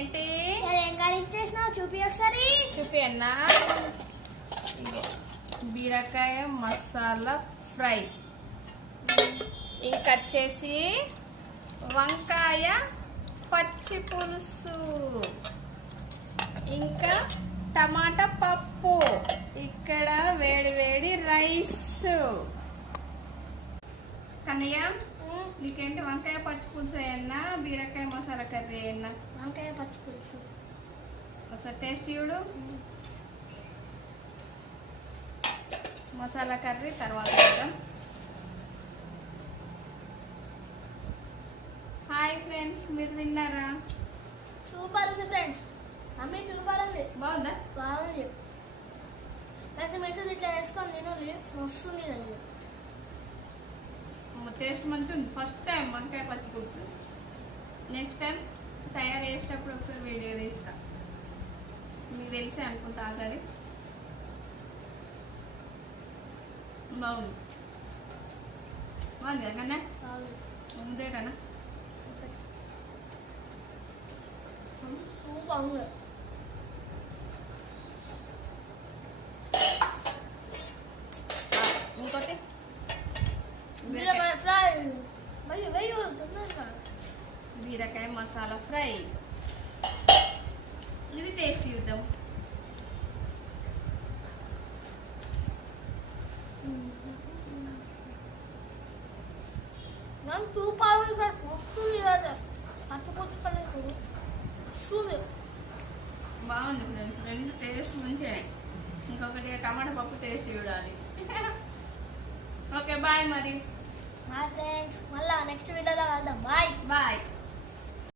ఏంటి ఏం కర్రీ చేసినావు చూపి ఒకసారి. చూపి అన్నా. బీరకాయ మసాలా ఫ్రై, ఇంకా వచ్చేసి వంకాయ పచ్చి పులుసు, ఇంకా టమాటా పప్పు, ఇక్కడ వేడి వేడి రైస్. కన్నయ్య నీకేంటి వంకాయ పచ్చి పులుసు అయ్యన్నా బీరకాయ మసాలా కర్రీ అయ్యన్నా? వంకాయ పచ్చి పులుసు. ఒకసారి టేస్ట్ చూడు. మసాలా కర్రీ తర్వాత చూద్దాం. హాయ్ ఫ్రెండ్స్, మీరు తిన్నారా? సూపర్ ఉంది ఫ్రెండ్స్. మమ్మీ సూపర్ ఉంది. బాగుందా? బాగుంది. మెసేజ్ ఇట్లా వేసుకొని తినాలి, వస్తుంది అది. టేస్ట్ మంచిగా ఉంది. ఫస్ట్ టైం వంకాయ పచ్చి పులుసు. నెక్స్ట్ టైం తయారు చేసేటప్పుడు ఒకసారి వీడియో తీస్తా. మీకు తెలిసే అనుకుంటా ఆల్రెడీ. బాగుంది. బాగుంది కన్నా? ఉందేటనా? బాగుంది. ఇంకోటి బీరకాయ ఫ్రై. బీరకాయ మసాలా ఫ్రై. ఇది టేస్ట్ చూద్దాం. సూపర్ ఉంది ఫ్రెండ్స్. వస్తుంది కదా పచ్చిపుచ్చి ఫ్రై వస్తుంది. బాగుంది ఫ్రెండ్స్, రెండు టేస్ట్ మంచిగా. ఇంకొకటి టమాటా పప్పు టేస్ట్ చూడాలి. ఓకే బాయ్ మరి. థ్యాంక్స్. మళ్ళీ నెక్స్ట్ వీడియోలో కలుద్దాం. Bye bye.